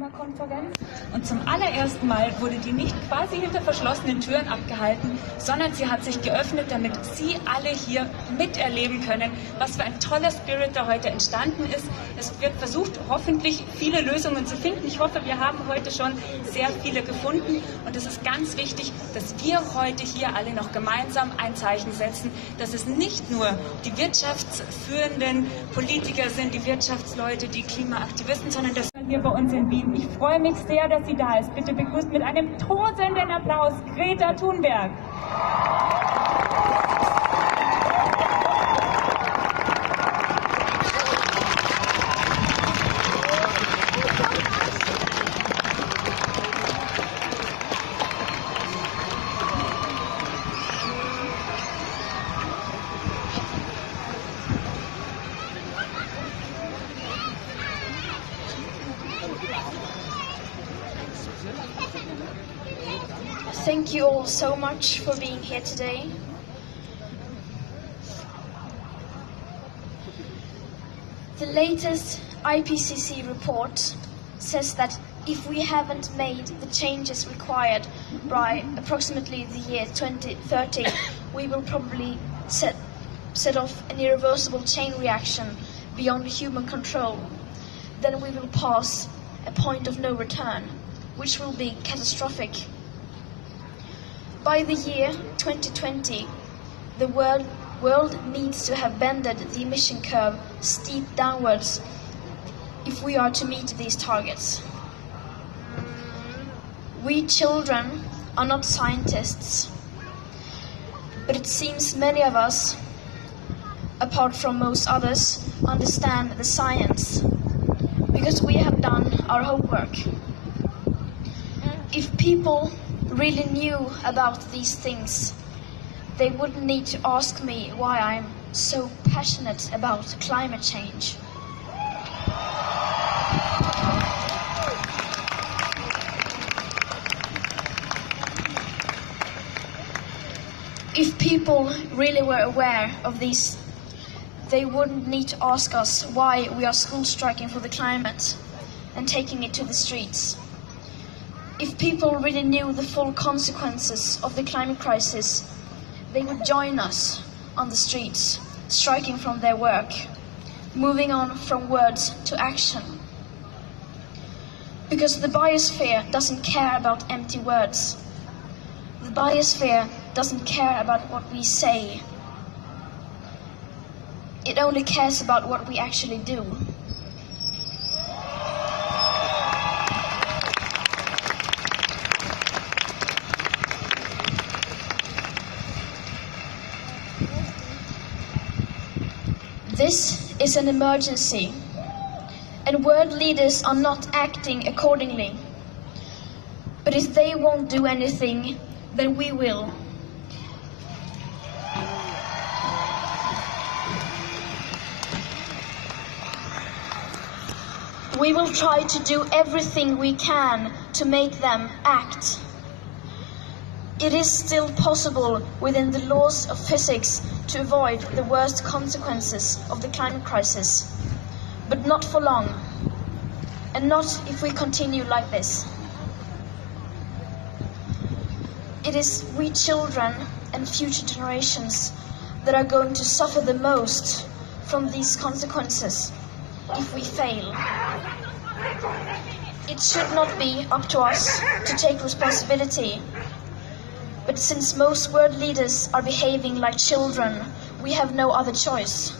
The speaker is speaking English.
Klimakonferenz und zum allerersten Mal wurde die nicht quasi hinter verschlossenen Türen abgehalten, sondern sie hat sich geöffnet, damit Sie alle hier miterleben können, was für ein toller Spirit da heute entstanden ist. Es wird versucht, hoffentlich viele Lösungen zu finden. Ich hoffe, wir haben heute schon sehr viele gefunden und es ist ganz wichtig, dass wir heute hier alle noch gemeinsam ein Zeichen setzen, dass es nicht nur die wirtschaftsführenden Politiker sind, die Wirtschaftsleute, die Klimaaktivisten, sondern dass hier bei uns in Wien. Ich freue mich sehr, dass sie da ist. Bitte begrüßt mit einem tosenden Applaus Greta Thunberg. Thank you all so much for being here today. The latest IPCC report says that if we haven't made the changes required by approximately the year 2030, we will probably set off an irreversible chain reaction beyond human control. Then we will pass a point of no return, which will be catastrophic. By the year 2020, the world needs to have bended the emission curve steep downwards if we are to meet these targets. We children are not scientists, but it seems many of us, apart from most others, understand the science, because we have done our homework. If people really knew about these things, they wouldn't need to ask me why I'm so passionate about climate change. If people really were aware of these, they wouldn't need to ask us why we are school striking for the climate and taking it to the streets. If people really knew the full consequences of the climate crisis, they would join us on the streets, striking from their work, moving on from words to action. Because the biosphere doesn't care about empty words. The biosphere doesn't care about what we say. It only cares about what we actually do. This is an emergency, and world leaders are not acting accordingly. But if they won't do anything, then we will. We will try to do everything we can to make them act. It is still possible within the laws of physics to avoid the worst consequences of the climate crisis, but not for long, and not if we continue like this. It is we children and future generations that are going to suffer the most from these consequences if we fail. It should not be up to us to take responsibility, but since most world leaders are behaving like children, we have no other choice.